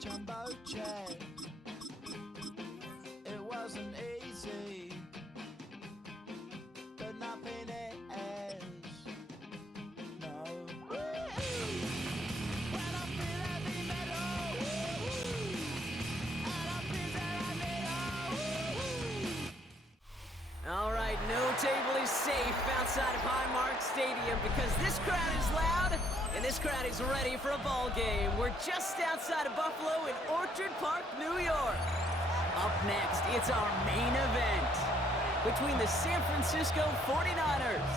jumbo jet. It wasn't easy, but nothing is. No. When I feel heavy metal, and I feel that I need All right, no table is safe outside of Highmark Stadium because this crowd is loud and this crowd is ready for a ball game. We're just outside of Buffalo in Orchard Park, New York. Up next, it's our main event between the San Francisco 49ers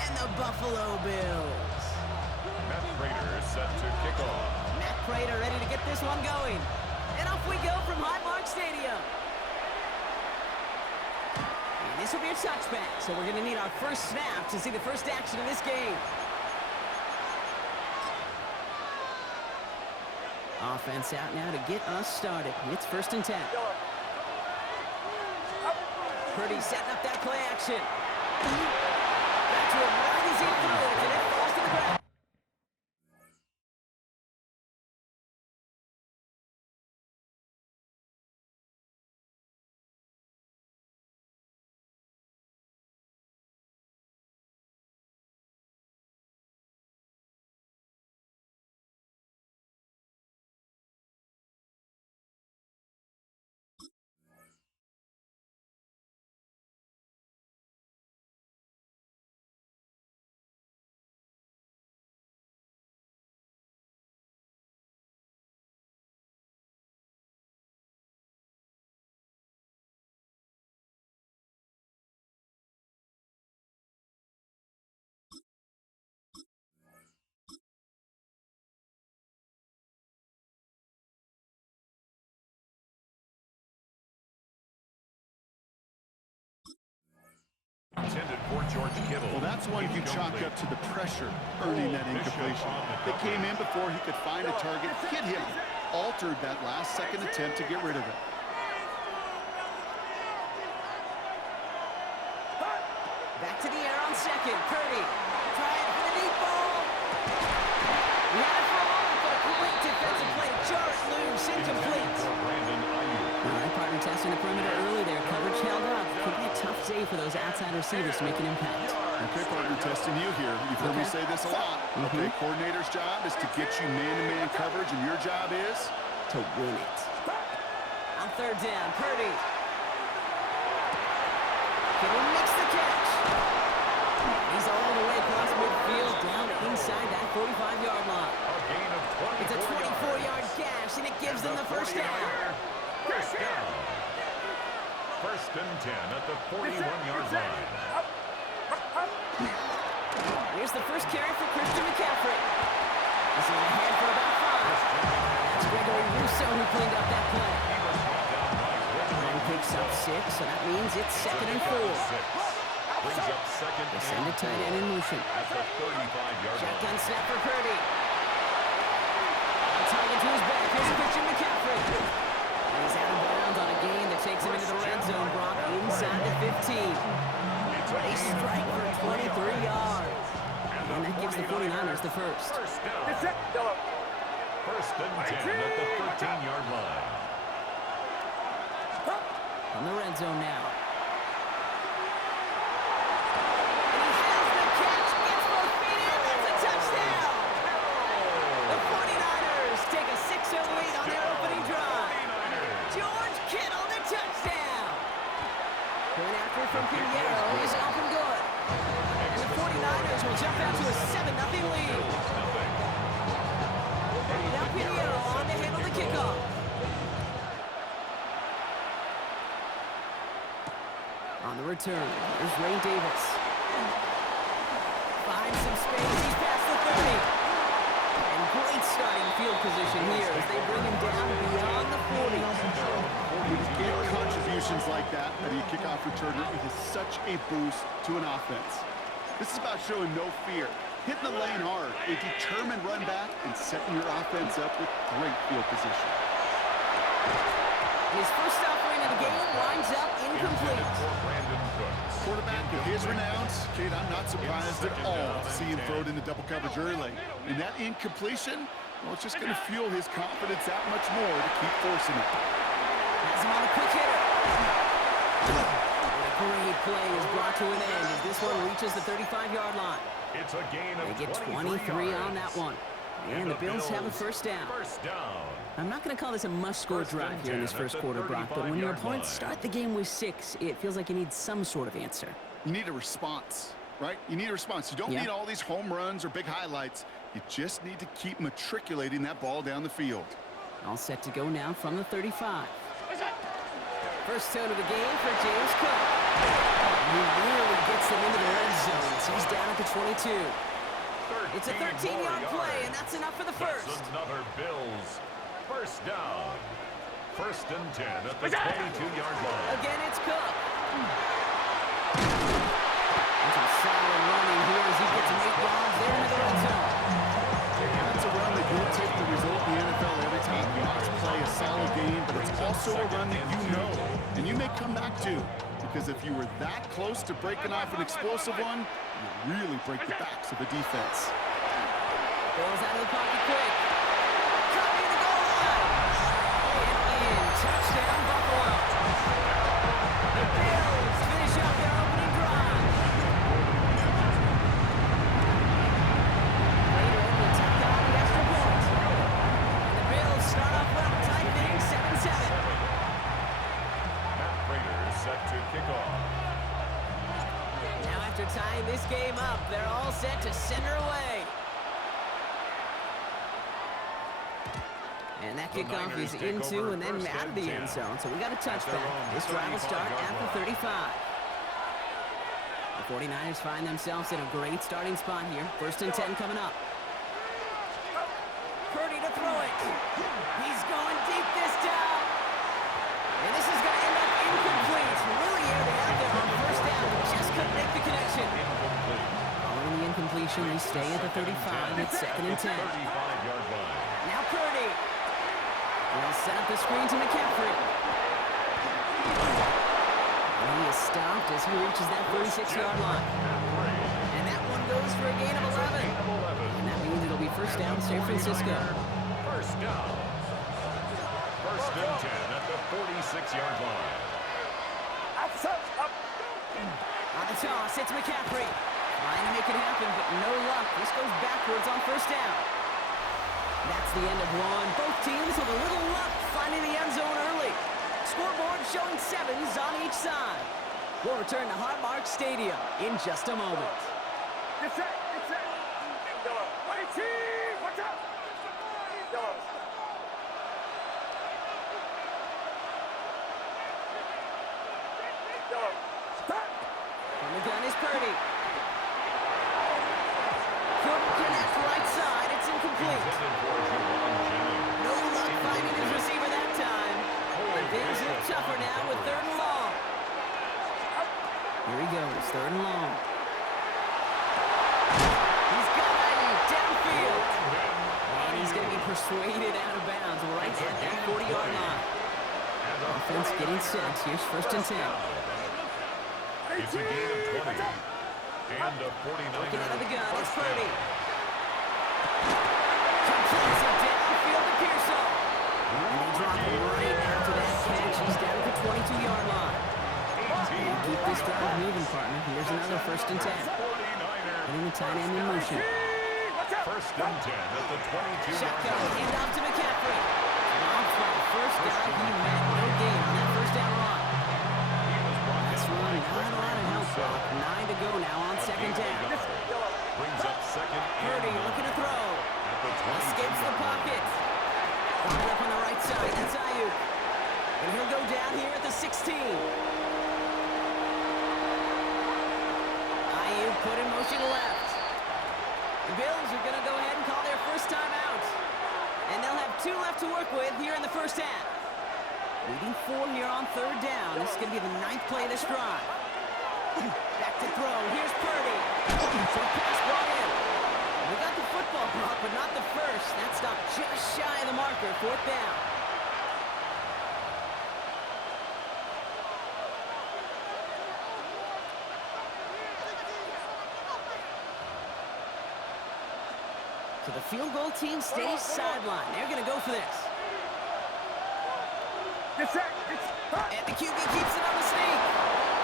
and the Buffalo Bills. Matt Prater is set to kick off. Matt Prater ready to get this one going. And off we go from Highmark Stadium. And this will be a touchback, so we're going to need our first snap to see the first action in this game. Offense out now to get us started. It's 1st and 10. Purdy setting up that play action. Back to him right as he throws, and it falls to the ground. Intended for George Kittle. Well, that's one you chalk up to the pressure earning that incompletion. They came in before he could find a target, hit him, altered that last-second attempt to get rid of it. Back to the air on second. Purdy trying for the deep ball. We had it for a moment, but a great defensive play. Jarrett loose, incomplete. All right, partner testing the perimeter early there. Coverage held up. Could be a tough day for those outside receivers to make an impact. Okay, partner, testing you here. You've heard me say this a lot. Okay, coordinator's job is to get you man-to-man coverage, and your job is to win it. On 3rd down, Purdy. Kittle makes the catch. He's all the way across midfield, down inside that 45-yard line. It's a 24-yard gash, and it gives them the first down. First down. 1st and 10 at the 41-yard line. Here's the first carry for Christian McCaffrey. This is ahead for about 5. That's Gregory Rousseau who cleaned up that play. And picks up 6, so that means it's 2nd and 4. Brings up 2nd They send a tight end in motion. at the 35-yard line. Shotgun snap for Purdy. Target to his back. Here's Christian McCaffrey. And he's out of bounds on a gain that takes him into the red zone, Brock, inside the 15. They strike for 23 yards. And that gives the 49ers the first. First down. 1st and 10 at the 13-yard line. From the red zone now. From Pinheiro is up and good. And the 49ers will jump out to a 7-0 lead. Now Pinheiro on to handle the kickoff. On the return, there's Ray Davis. Finds some space, he's past the 30. And great starting field position here as they bring him down beyond the 40. When you get contributions like that at a kickoff returner, it is such a boost to an offense. This is about showing no fear, hitting the lane hard, a determined run back, and setting your offense up with great field position. His first offering of the game winds up incomplete. Quarterback of his renown, Kate, I'm not surprised at all to see him throw it into double coverage early. And that incompletion, Well, it's just going to fuel his confidence that much more to keep forcing it. Has him on a quick hitter. A great play is brought to an end as this one reaches the 35-yard line. It's a gain of They get 23 on that one. And the Bills have a first down. First down. I'm not going to call this a must-score drive here in this first quarter, Brock, but when your opponents start the game with 6, it feels like you need some sort of answer. You need a response, right? You need a response. You don't need all these home runs or big highlights. You just need to keep matriculating that ball down the field. All set to go now from the 35. First tone of the game for James Cook. He really gets them into the red zone. He's down at the 22. It's a 13-yard play, and that's enough for the first. That's another Bills first down. First and 10 at the 22-yard line. Again, it's Cook. And some solid running here as he gets 8 yards there into the red zone. It's a run that you'll take the result in the NFL every time. You must play a solid game, but it's also a run that you know and you may come back to. Because if you were that close to breaking off an explosive one, you really break the backs of the defense. Bills out of the pocket quick. Cutting the goal line. And in. Touchdown, Buffalo. The Bills finish out their opening drive. Later in the tack on the extra point. And the Bills start off well, tight thing, 7-7. Matt Prater set to kick off. Now after tying this game up, they're all set to send her away. And that kickoff is into and then out of the end zone. So we got a touchback. This drive will start at the 35. The 49ers find themselves in a great starting spot here. First and 10 coming up. Purdy to throw it. He's going deep this time. And this is going to end up incomplete. Really aired it out there on first down. Just couldn't make the connection. Following the incompletion, they stay at the 35. It's second and 10. 35-yard line. Now Purdy. They'll set up the screen to McCaffrey. And he is stopped as he reaches that 46-yard line. And that one goes for a gain of 11. And that means it'll be first down San Francisco. First down. First and 10 at the 46-yard line. On the toss, it's McCaffrey. Trying to make it happen, but no luck. This goes backwards on first down. That's the end of one. Both teams with a little luck finding the end zone early. Scoreboard showing 7s on each side. We'll return to Highmark Stadium in just a moment. From the gun is Purdy. Couldn't connect right side. It's incomplete. No luck finding his receiver that time. But things look tougher now with third and long. Here he goes, third and long. He's got Ayuk downfield. And he's going to be persuaded out of bounds right at that 40-yard line. Offense getting set. Here's first and 10. It's a gain of 20. And a 49er. Looking out of the gun, it's first Purdy. down. Completes it downfield to Pearsall. And they drop him right after that catch. He's down at the 22-yard line. And keep this drive moving, partner. Here's another first and 10. 49er. Putting the tight end in motion. First and 10 at the 22-yard Shotgun, line. hand off to McCaffrey. Long fly, first guy he met. No gain on that first down run. This run, not a lot of help, Brock. 9 to go now on second down. Brings up second Purdy and looking to throw. at the 22 Escapes the pocket. Fired up on the right side. That's Ayuk. And he'll go down here at the 16. Ayuk put in motion left. The Bills are going to go ahead and call their first timeout. And they'll have 2 left to work with here in the first half. Leading 4 here on third down. This is going to be the 9th play of this drive. Back to throw. Here's Purdy. Short pass brought in. We got the football, Brock, but not the first. That stopped just shy of the marker. Fourth down. So the field goal team stays sidelined. They're going to go for this. And the QB keeps it on the sneak.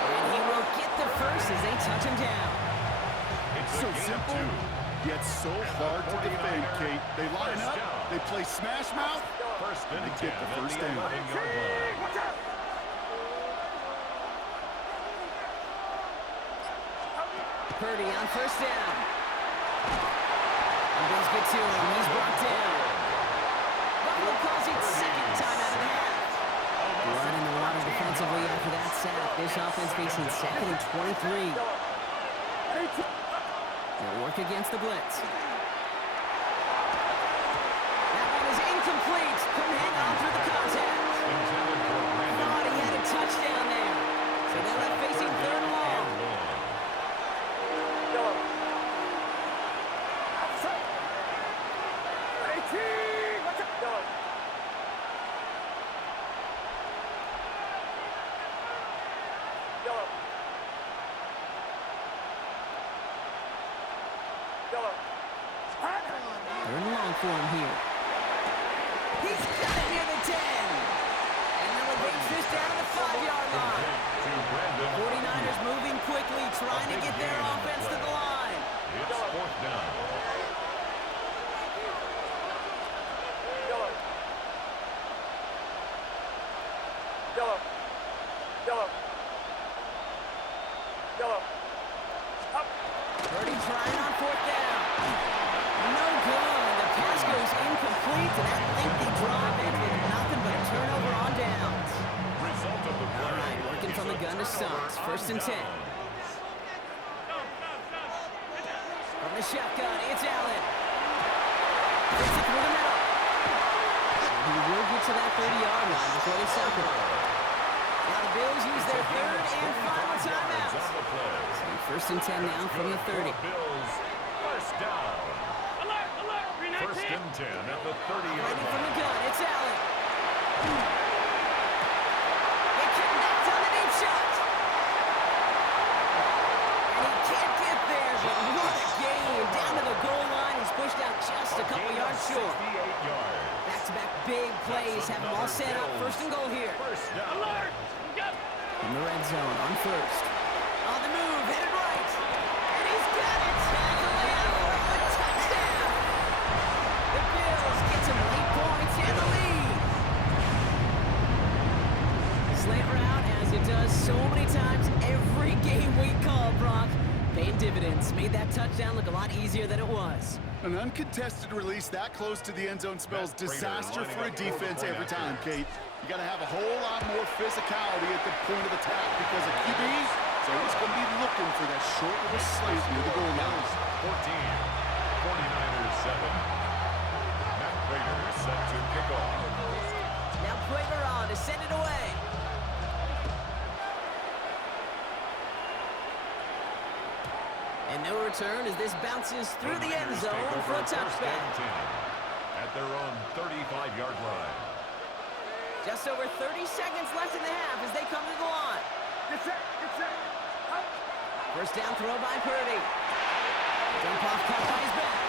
And he will get the first as they touch him down. It's So a gain of simple, 2. yet so hard to defend, Kate. They line up, they play smash mouth, First and they 10 get the at first the down. 11-yard line. Purdy on first down. And Bills get to him. He's brought down. Buffalo calls it second timeout of the half. Blood in the water defensively after that sack. This offense facing second and 23. They'll work against the blitz. That one is incomplete. Couldn't hang on through the contact. Intended for Brandon. Thought he had a touchdown there. So they're left facing third and long. Third and long for him here. He's got it near the 10. And elevates this down to the 5-yard line. To Brandon. 49ers moving quickly, trying to get their offense to the line. It's fourth down. Purdy trying on fourth down. No good. The pass goes incomplete, and that lengthy drive ends with nothing but a turnover on downs. Result of the play. All right, working from the gun to Stunts. First and 10. From the shotgun, it's Allen. Gets it through the middle. And he will get to that 30-yard line before they stop it. Now the Bills use their third and final timeout. On the play. So first and 10 now from the 30. Bills, first down. First and 10 at the 30-yard Ready from the line. gun, it's Allen. They connect on the deep shot. And he can't get there, but what a game. Down to the goal line, he's pushed out just a couple yards short. 68 yards. Back-to-back big plays have them all set up. First and goal here. First down. In the red zone on first. On the move, headed right. And he's got it. And the layup for a touchdown. The Bills get some 8 points and the lead. Slant route, as it does so many times every game we call, Brock. Paying dividends. Made that touchdown look a lot easier than it was. An uncontested release that close to the end zone spells disaster for a defense every time, Kate. You got to have a whole lot more physicality at the point of attack because a QB is always going to be looking for that short little slant near the goal line. 14. 49ers 7. Matt Prater is set to kick off. Now Prater on to send it away. And no return as this bounces through the end zone for a touchback. At their own 35-yard line. Just over 30 seconds left in the half as they come to the line. First down throw by Purdy. Jump off caught by his back.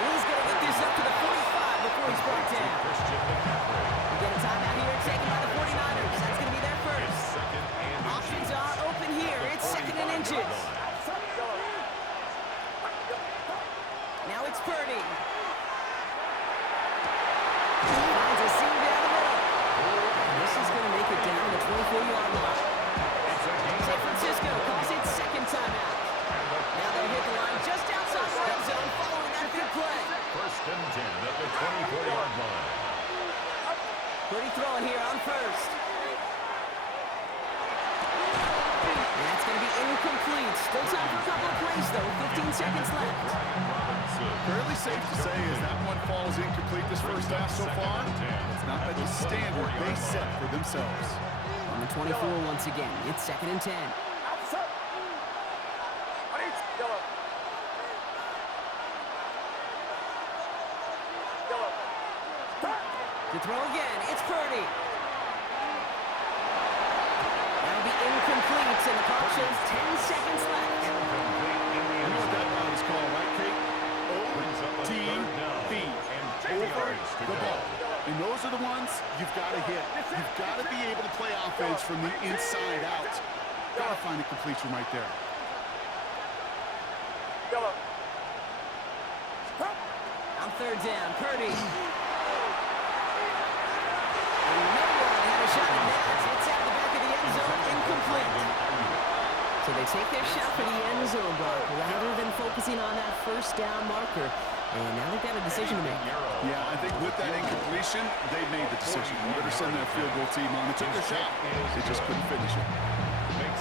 He's going to get this up to the 45 before he's brought down. Christian McCaffrey. We get a timeout here taken by the 49ers. That's going to be their first. Second and Options are open here. It's second and inches. Now it's Purdy. Finds a seam down the middle. This is going to make it down to the 24-yard line. San Francisco calls it second timeout. Now they'll hit the line just outside the red zone following that big play. First and 10 at the 24-yard line. Purdy throwing here on first. And that's going to be incomplete. Still time for a couple of plays, though. 15 seconds left. Fairly safe to say as that one falls incomplete this first half so far. It's not been the standard they set for themselves. On the 24 once again. It's second and 10. To throw again, it's Purdy. That'll be incomplete, and the clock shows 10 seconds left. You know what that route is called, right, Kate? Oh, Brings up You've got to be able to play offense from the inside out. Got to find a completion right there. On third down, Purdy. And no one had a shot at that. It's at the back of the end zone, incomplete. So they take their shot for the end zone, Brock, rather than focusing on that first down marker. And now they've got a decision to make. Yeah, I think with that incompletion, they made the decision. They better send that field goal team on. They took their shot. They just couldn't finish it.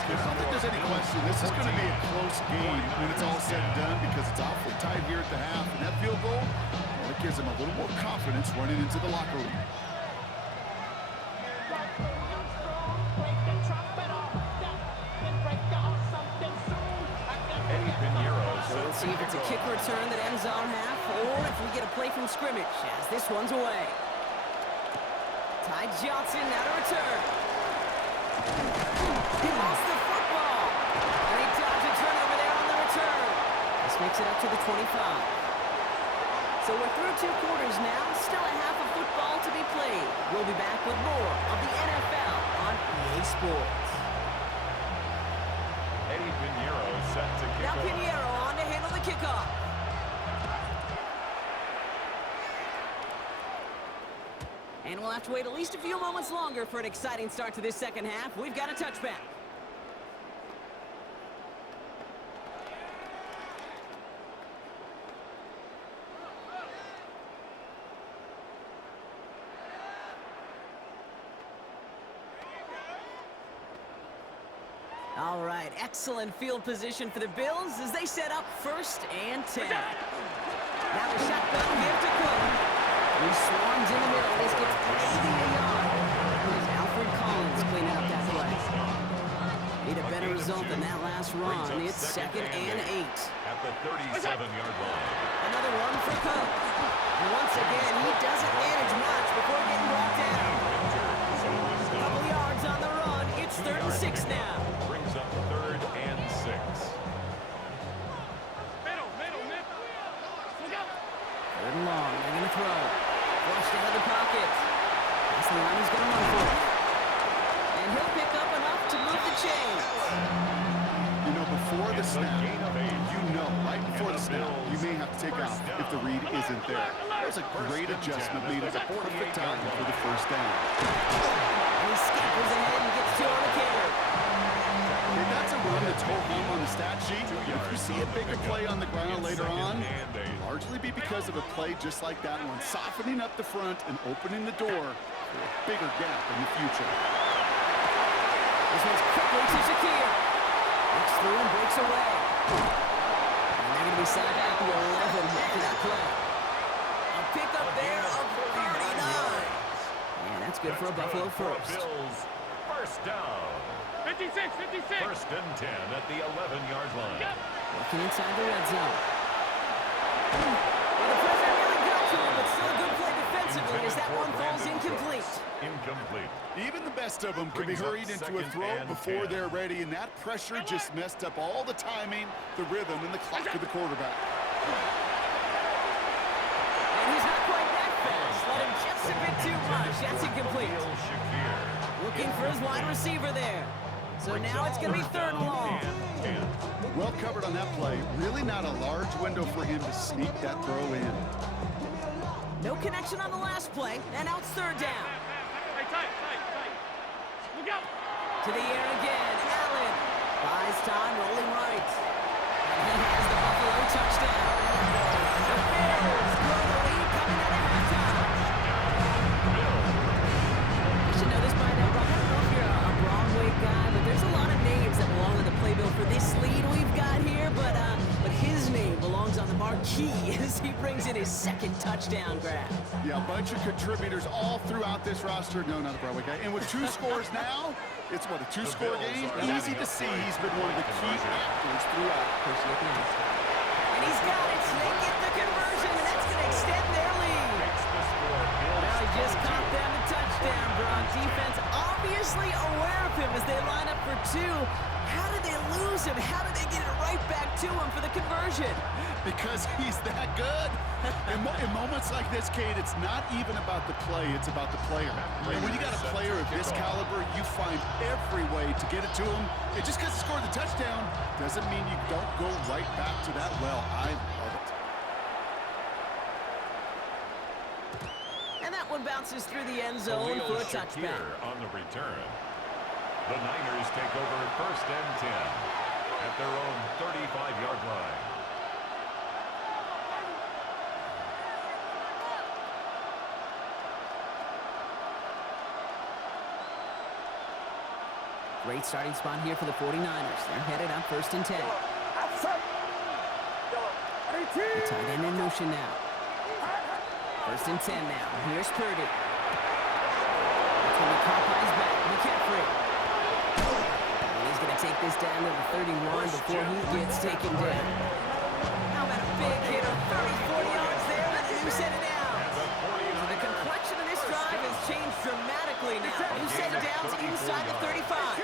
I don't think there's any question. This is going to be a close game when it's all said and done because it's awfully tight here at the half. And that field goal, well, it gives them a little more confidence running into the locker room. So let's see if it's a kick return that ends on half, or if we get a play from scrimmage as this one's away. Ty Johnson now to return. He lost the football. And he dodged a turnover there on the return. This makes it up to the 25. So we're through 2 quarters now. Still a half of football to be played. We'll be back with more of the NFL on EA Sports. Eddie Pinheiro set to kick Now off. Pinheiro on to handle the kickoff. And we'll have to wait at least a few moments longer for an exciting start to this second half. We've got a touchback. All right, excellent field position for the Bills as they set up 1st and 10. Now the shotgun give to Cook. He swarms in the middle. This gets maybe a yard. Here's Alfred Collins cleaning up that play. Need a better result than that last run. It's 2nd and 8. At the 37-yard line. Another run for Cook. And once again, he doesn't manage much before getting brought down. A couple yards on the run. It's 3rd and 6 now. Brings up 3rd and 6. Third and long. They're going to throw. Flushed out of the pocket. That's the line he's going to run for. And he'll pick up enough to move the chains. You know, before the snap, you know, right before the snap, you may have to take off if the read isn't there. That was a great adjustment made at the perfect time for the first down. And he scampers ahead and gets 2 on the carry. Okay, that's a run that's ho hum on the stat sheet. If you see a bigger play on the ground later on, largely be because of a play just like that one, softening up the front and opening the door for a bigger gap in the future. This one's quickly to Shakir. Looks through and breaks away. And they're going to be sent back to 11 after that play. A pickup there of 39. And that's good for a Buffalo first. Bills, first down. 56. 1st and 10 at the 11-yard line. Working inside the red zone. Well, the pressure really got to him, but still a good play defensively as that one falls incomplete. Incomplete. Even the best of them can be Brings up hurried into a 2nd throw and before 10. they're ready, and that pressure just messed up all the timing, the rhythm, and the clock of the quarterback. And he's not quite that fast. Let him just a bit too much. That's incomplete. Shakir. Looking for his wide receiver there. So now it's going to be 3rd and long. Well covered on that play. Really not a large window for him to sneak that throw in. No connection on the last play, and now it's 3rd down. Tight. Look out. To the air again, Allen. Buys time, rolling right. And he has the Buffalo touchdown. The Bears grow the lead coming out of halftime. You should know this by now, Brock. I don't know if you're a Broadway guy, but there's a lot of names that belong in the playbill for this lead we've got here, but his name belongs on the marquee as he brings in his 2nd touchdown grab. Yeah, a bunch of contributors all throughout this roster. No, not a Broadway guy. And with 2 scores now, it's what, a 2-score game? Easy to see he's been one of the key actors throughout. And he's got it. They get the conversion, and that's going to extend their lead. Well, he just caught them a touchdown, Brock. Defense obviously aware of him as they line up for 2. How did they lose him? How did they get it right back to him for the conversion? Because he's that good. In moments like this, Kate, it's not even about the play, it's about the player. And when you got a player of this caliber, you find every way to get it to him. And just because he scored the touchdown doesn't mean you don't go right back to that well. I love it. And that one bounces through the end zone for a touchback. On the return. The Niners take over 1st and 10 at their own 35-yard line. Great starting spot here for the 49ers. They're headed up 1st and 10. The tight end in motion now. 1st and 10 now. Here's Purdy. It's going to be caught by his back. McCaffrey. And he's going to take this down to the 31 before he gets taken down. How about a big hit of 30, 40 yards there, and then you set it down. So the complexion of this drive has changed dramatically now. You set it down to inside the 35.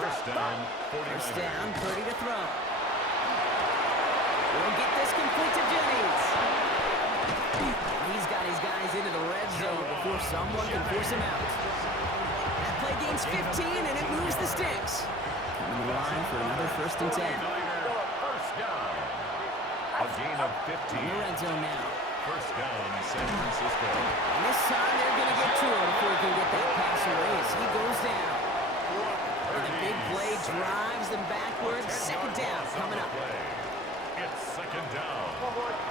1st down, 49ers. 1st down, Purdy to throw. We'll get this complete to Jennings. He's got his guys into the red zone before someone can force him out. That play gains 15, and it moves the sticks. Coming to the line for another 1st and 10. 1st down. A gain of 15. In the red zone now. 1st down, San Francisco. And this time they're going to get to him before he can get that pass away as he goes down. And the big play drives them backwards. 2nd down coming up. It's 2nd down.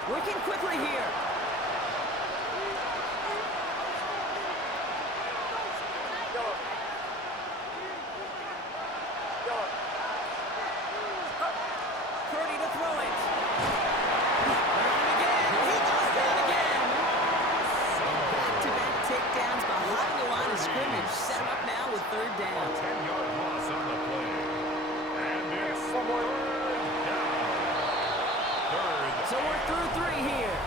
Working quickly here. Purdy to throw it. They're on him again. He goes down again. Back-to-back takedowns behind the line of scrimmage. Set him up now with 3rd down. 10-yard loss on the play. And it's 3rd down. 3rd. So we're through 3 here.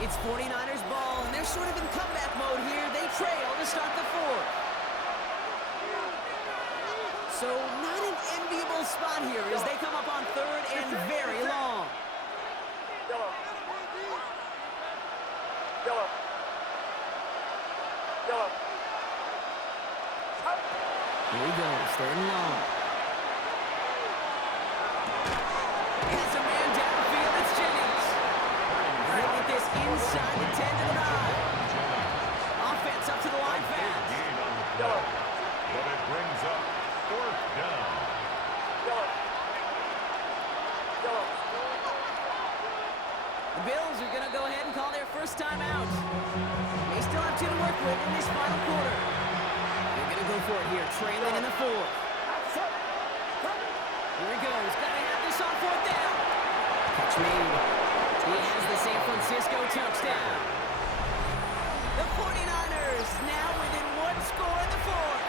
It's 49ers ball, and they're sort of in comeback mode here. They trail to start the 4th. So not an enviable spot here as they come up on 3rd and very long. Here he goes, 3rd and long. Has a man downfield, it's Jennings. They'll get this inside the 10 to the 9. Offense up to the line fast. Gain on the play. But it brings up 4th down. The Bills are going to go ahead and call their first time out. They still have 2 to work with in this final quarter. They're going to go for it here, trailing in the 4th. Here he goes. Got to have this on 4th down. Catch made. He has the San Francisco touchdown. The 49ers now within 1 score in the 4th.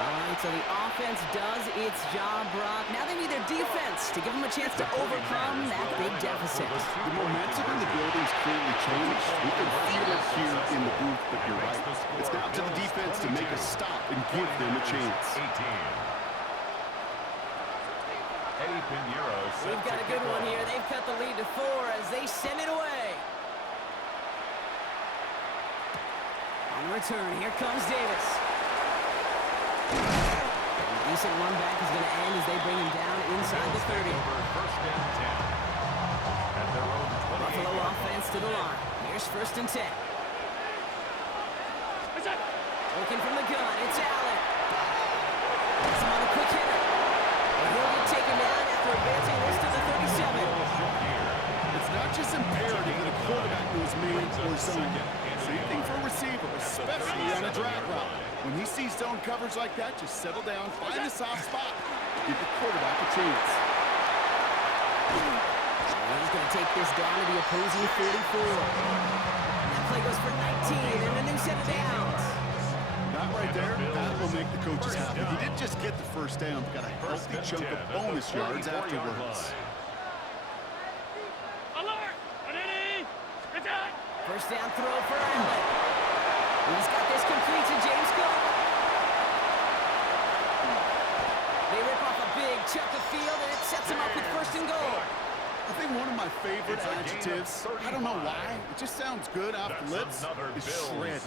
All right, so the offense does its job, Brock. Now they need their defense to give them a chance to overcome that big deficit. The momentum in the building's clearly changed. We can feel it here in the booth, but you're right. It's now to the defense to make a stop and give them a chance. 18. Eddie Pinheiro set We've got to a good kick one off. here. They've cut the lead to 4 as they send it away. On the return, here comes Davis. A decent run back is going to end as they bring him down inside the 30. Over 1st and 10 at their own 28. Buffalo offense to the line. Here's 1st and 10. Looking from the gun, it's Allen. It's on a quick hitter. And he'll get taken down after advancing this to the 37. It's not just imperative that a quarterback knows man or zone. Same thing for a receiver, especially on a drag route. When he sees zone coverage like that, just settle down, find the soft spot, give the quarterback a chance. And he's going to take this down to the opposing 44. That play goes for 19, and then they set it down. That right there, that will make the coaches happy. He didn't just get the 1st down, but got a healthy chunk of bonus yards afterwards. Alert! Ready? Attack! 1st down throw for Allen. He's got this complete to James Cook. They rip off a big chunk of field, and it sets him up with first and goal. I think one of my favorite It's a gain of adjectives, I don't know why, it just sounds good off the lips, That's another is Bills shred.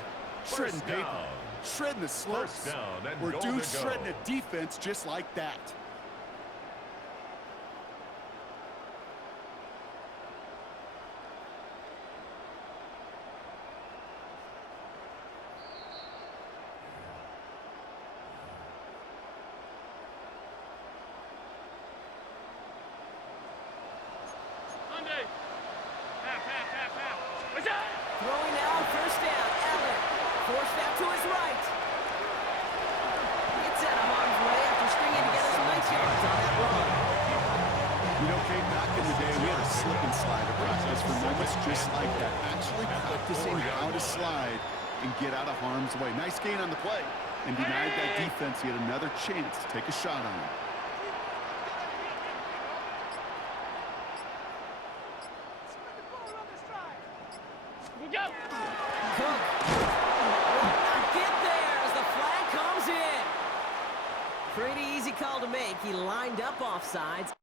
Shredding first paper. down. Shredding the slopes. First down and We're goal dudes to go. shredding a defense just like that. Throwing now on first down. Allen forced out to his right. Gets out of harm's way after stringing together some nice yards on that run. You know, Kate, back in the day, we had a slip and slide at practice for moments just like that. Actually practicing how to slide and get out of harm's way. Nice gain on the play. And denied that defense yet another chance to take a shot on him. Cook will not get there as the flag comes in. Pretty easy call to make. He lined up offsides.